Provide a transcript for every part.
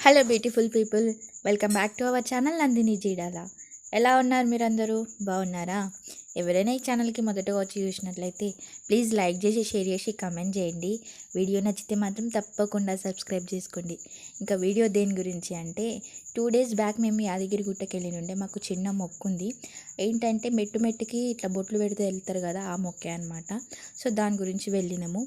Hello beautiful people welcome back to our channel Nandini Jeedala ఎలా ఉన్నారు మీరందరూ? బాగున్నారా? ఎవరైనా ఈ ఛానల్కి మొదటగా వచ్చి చూసినట్లయితే ప్లీజ్ లైక్ చేసి షేర్ చేసి కమెంట్ చేయండి. వీడియో నచ్చితే మాత్రం తప్పకుండా సబ్స్క్రైబ్ చేసుకోండి. ఇంకా వీడియో దేని గురించి అంటే టూ డేస్ బ్యాక్ మేము యాదగిరి గుట్టకి వెళ్ళి ఉండే మాకు చిన్న మొక్కు ఉంది. ఏంటంటే మెట్టు మెట్టుకి ఇట్లా బొట్లు పెడితే వెళ్తారు కదా ఆ మొక్కే అనమాట సో దాని గురించి వెళ్ళినాము.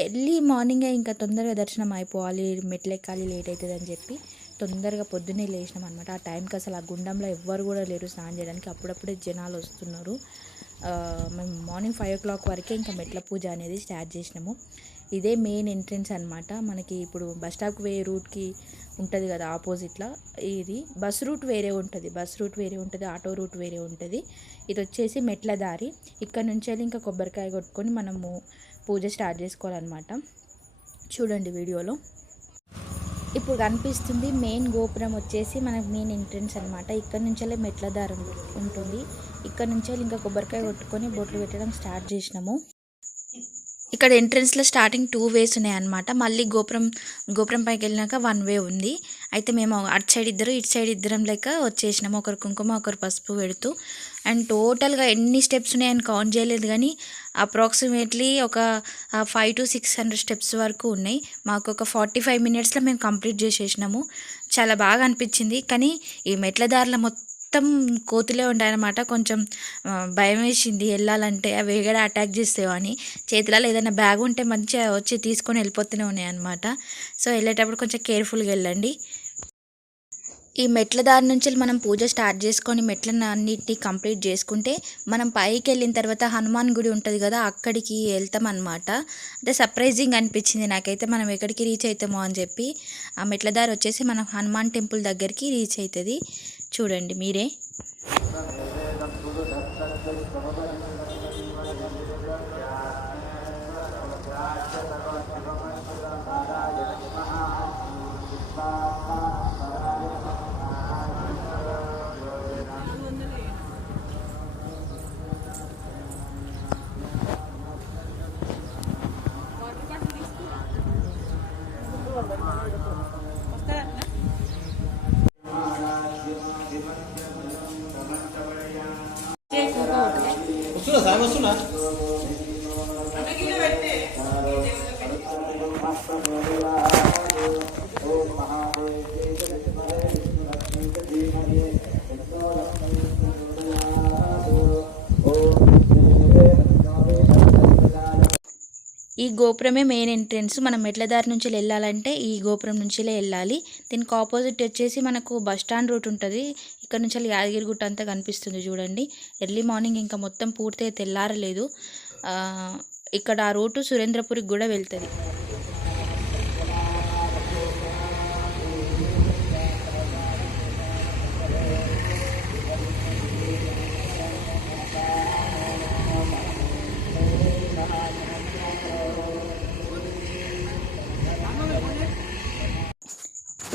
ఎర్లీ మార్నింగే ఇంకా తొందరగా దర్శనం అయిపోవాలి. మెట్లు ఎక్కాలి లేట్ అవుతుంది అని చెప్పి తొందరగా పొద్దున్నే లేచినాం అనమాట ఆ టైంకి అసలు ఆ గుండంలో ఎవ్వరు కూడా లేరు స్నానం చేయడానికి. అప్పుడప్పుడే జనాలు వస్తున్నారు. మేము మార్నింగ్ ఫైవ్ ఓ క్లాక్ వరకే ఇంకా మెట్ల పూజ అనేది స్టార్ట్ చేసినాము. ఇదే మెయిన్ ఎంట్రన్స్ అనమాట మనకి ఇప్పుడు బస్ స్టాప్కి వేరే రూట్కి ఉంటుంది కదా ఆపోజిట్లో. ఇది బస్ రూట్ వేరే ఉంటుంది. బస్ రూట్ వేరే ఉంటుంది ఆటో రూట్ వేరే ఉంటుంది. ఇది వచ్చేసి మెట్ల దారి. ఇక్కడ నుంచి వెళ్ళి ఇంకా కొబ్బరికాయ కొట్టుకొని మనము పూజ స్టార్ట్ చేసుకోవాలన్నమాట. చూడండి వీడియోలో. ఇప్పుడు కనిపిస్తుంది మెయిన్ గోపురం వచ్చేసి మనకు మెయిన్ ఎంట్రన్స్ అనమాట ఇక్కడ నుంచెల్లే మెట్ల దారం ఉంటుంది. ఇక్కడ నుంచే ఇంకా కొబ్బరికాయ కొట్టుకొని బొట్లు పెట్టడం స్టార్ట్ చేసినాము. ఇక్కడ ఎంట్రన్స్లో స్టార్టింగ్ టూ వేస్ ఉన్నాయన్నమాట. మళ్ళీ గోపురం గోపురం పైకి వెళ్ళినాక వన్ వే ఉంది. అయితే మేము అటు సైడ్ ఇద్దరు ఇటు సైడ్ ఇద్దరం లెక్క వచ్చేసినాము. ఒకరు కుంకుమ ఒకరు పసుపు పెడుతూ. అండ్ టోటల్గా ఎన్ని స్టెప్స్ ఉన్నాయని కౌంట్ చేయలేదు కానీ అప్రాక్సిమేట్లీ ఒక five to six hundred steps వరకు ఉన్నాయి. మాకు ఒక ఫార్టీ ఫైవ్ మినిట్స్లో మేము కంప్లీట్ చేసేసినాము. చాలా బాగా అనిపించింది. కానీ ఈ మెట్ల దారిలో మొత్తం మొత్తం కోతులే ఉంటాయన్నమాట. కొంచెం భయం వేసింది వెళ్ళాలంటే అవి ఎగడ అటాక్ చేస్తాయో అని. చేతిలో ఏదైనా బ్యాగ్ ఉంటే మంచిగా వచ్చి తీసుకొని వెళ్ళిపోతూనే ఉన్నాయన్నమాట. సో వెళ్ళేటప్పుడు కొంచెం కేర్ఫుల్గా వెళ్ళండి. ఈ మెట్ల దారి నుంచి మనం పూజ స్టార్ట్ చేసుకొని మెట్లను అన్నిటినీ కంప్లీట్ చేసుకుంటే మనం పైకి వెళ్ళిన తర్వాత హనుమాన్ గుడి ఉంటుంది కదా అక్కడికి వెళ్తాం అనమాట అంటే సర్ప్రైజింగ్ అనిపించింది నాకైతే. మనం ఎక్కడికి రీచ్ అవుతామో అని చెప్పి ఆ మెట్ల దారి వచ్చేసి మనం హనుమాన్ టెంపుల్ దగ్గరికి రీచ్ అవుతుంది. చూడండి మీరే. వస్తున్నా ఈ గోపురమే మెయిన్ ఎంట్రన్స్ మనం మెట్ల దారి నుంచి వెళ్ళాలంటే ఈ గోపురం నుంచి వెళ్ళాలి. దీనికి ఆపోజిట్ వచ్చేసి మనకు బస్ స్టాండ్ రూట్ ఉంటుంది. ఇక్కడ నుంచి యాదగిరిగుట్ట అంతా కనిపిస్తుంది చూడండి. ఎర్లీ మార్నింగ్ ఇంకా మొత్తం పూర్తిగా తెల్లారలేదు. ఇక్కడ ఆ రోడ్డు సురేంద్రపురికి కూడా వెళ్తుంది.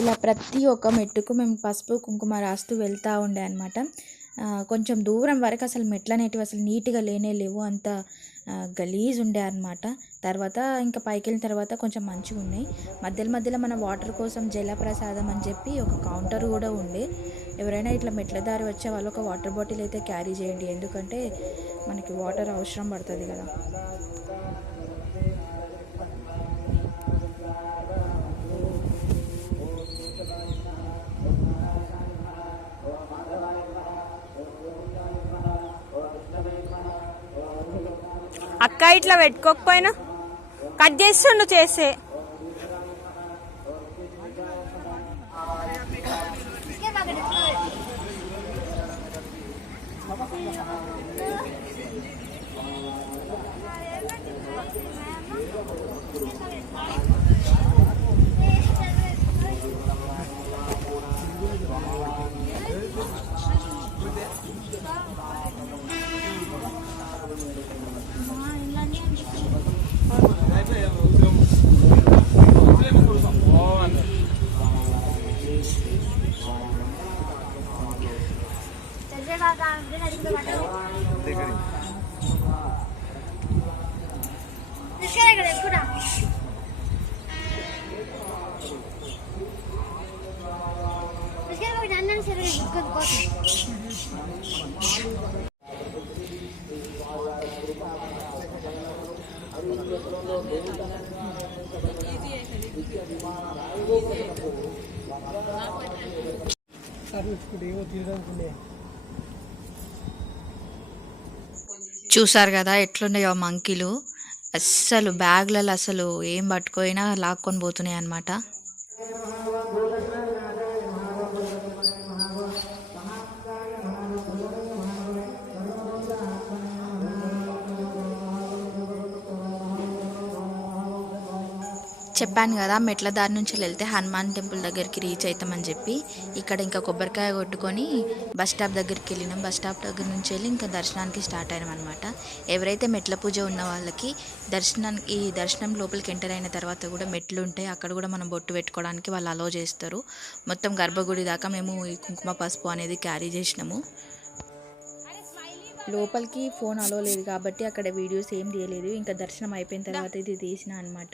ఇలా ప్రతి ఒక్క మెట్టుకు మేము పసుపు కుంకుమ రాస్తూ వెళ్తూ ఉండే అనమాట కొంచెం దూరం వరకు అసలు మెట్లు అనేటివి అసలు నీట్గా లేనే లేవు. అంత గలీజ్ ఉండే అనమాట తర్వాత ఇంకా పైకి వెళ్ళిన తర్వాత కొంచెం మంచిగా ఉన్నాయి. మధ్యలో మధ్యలో మన వాటర్ కోసం జలప్రసాదం అని చెప్పి ఒక కౌంటర్ కూడా ఉండే. ఎవరైనా ఇట్లా మెట్ల దారి వచ్చే వాళ్ళు ఒక వాటర్ బాటిల్ అయితే క్యారీ చేయండి. ఎందుకంటే మనకి వాటర్ అవసరం పడుతుంది కదా. అక్క ఇట్లా పెట్టుకోకపోయినా కట్ చేస్తుండు చేస్తే చూసారు కదా ఎట్లున్నాయో మంకీలు. అస్సలు బ్యాగ్లలో అసలు ఏం పట్టుకోయినా లాక్కొని పోతున్నాయి అన్నమాట చెప్పాను కదా మెట్ల దారి నుంచి వెళ్తే హనుమాన్ టెంపుల్ దగ్గరికి రీచ్ అవుతామని చెప్పి ఇక్కడ ఇంకా కొబ్బరికాయ కొట్టుకొని బస్ స్టాప్ దగ్గరికి వెళ్ళినాం. బస్ స్టాప్ దగ్గర నుంచి వెళ్ళి ఇంకా దర్శనానికి స్టార్ట్ అయినాం అనమాట ఎవరైతే మెట్ల పూజ ఉన్న వాళ్ళకి దర్శనానికి ఈ దర్శనం లోపలికి ఎంటర్ అయిన తర్వాత కూడా మెట్లు ఉంటాయి. అక్కడ కూడా మనం బొట్టు పెట్టుకోవడానికి వాళ్ళు అలో చేస్తారు. మొత్తం గర్భగుడి దాకా మేము ఈ కుంకుమ పసుపు అనేది క్యారీ చేసినాము. లోపలికి ఫోన్ అలో లేదు కాబట్టి అక్కడ వీడియోస్ ఏం తీయలేదు. ఇంకా దర్శనం అయిపోయిన తర్వాత ఇది తీసిన అనమాట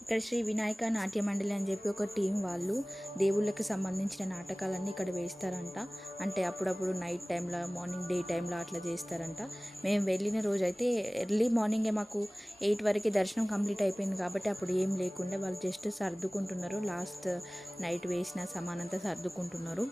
ఇక్కడ శ్రీ వినాయక నాట్య మండలి అని చెప్పి ఒక టీం వాళ్ళు దేవుళ్ళకి సంబంధించిన నాటకాలన్నీ ఇక్కడ వేస్తారంట. అంటే అప్పుడప్పుడు నైట్ టైంలో మార్నింగ్ డే టైంలో అట్లా చేస్తారంట. మేము వెళ్ళిన రోజైతే ఎర్లీ మార్నింగే మాకు ఎయిట్ వరకు దర్శనం కంప్లీట్ అయిపోయింది కాబట్టి అప్పుడు ఏం లేకుండా వాళ్ళు జస్ట్ సర్దుకుంటున్నారు. లాస్ట్ నైట్ వేసిన సమానంతా సర్దుకుంటున్నారు.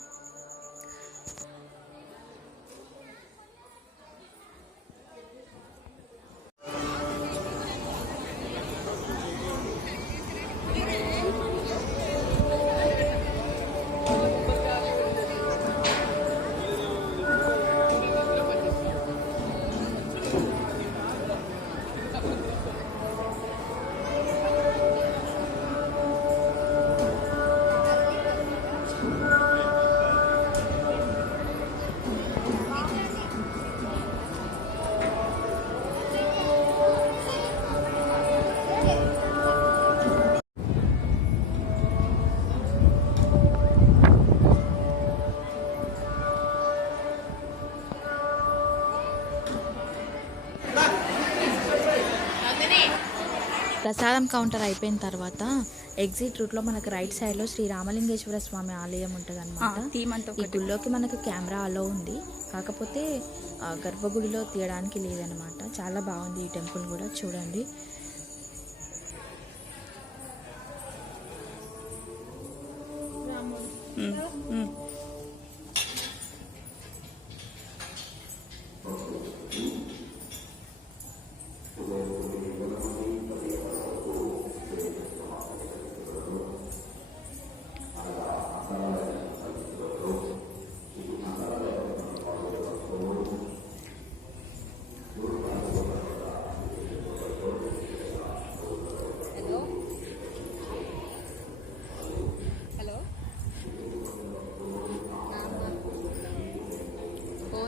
ప్రసాదం కౌంటర్ అయిపోయిన తర్వాత ఎగ్జిట్ రూట్లో మనకు రైట్ సైడ్లో శ్రీ రామలింగేశ్వర స్వామి ఆలయం ఉంటుంది అనమాట ఈ గుడిలోకి మనకు కెమెరా అలో ఉంది. కాకపోతే గర్భగుడిలో తీయడానికి లేదనమాట చాలా బాగుంది ఈ టెంపుల్ కూడా చూడండి.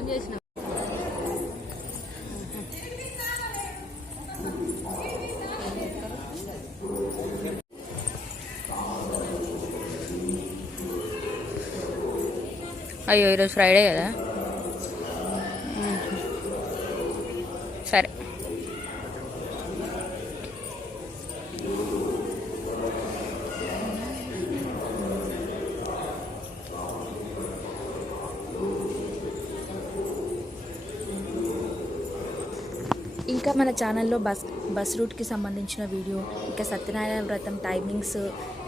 ఫోన్ చేసిన. అయ్యో ఈరోజు ఫ్రైడే కదా? ఇంకా మన ఛానల్లో బస్ బస్ రూట్కి సంబంధించిన వీడియో ఇంకా సత్యనారాయణ వ్రతం టైమింగ్స్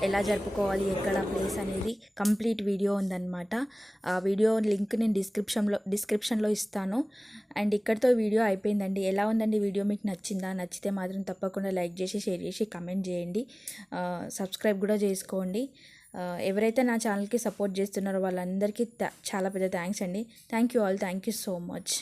ఎలా జరుపుకోవాలి ఎక్కడ ప్లేస్ అనేది కంప్లీట్ వీడియో ఉందన్నమాట. ఆ వీడియో లింక్ నేను డిస్క్రిప్షన్లో డిస్క్రిప్షన్లో ఇస్తాను. అండ్ ఇక్కడితో వీడియో అయిపోయిందండి. ఎలా ఉందండి వీడియో మీకు నచ్చిందా? నచ్చితే మాత్రం తప్పకుండా లైక్ చేసి షేర్ చేసి కమెంట్ చేయండి. సబ్స్క్రైబ్ కూడా చేసుకోండి. ఎవరైతే నా ఛానల్కి సపోర్ట్ చేస్తున్నారో వాళ్ళందరికీ చాలా పెద్ద థ్యాంక్స్ అండి. Thank you all. Thank you so much.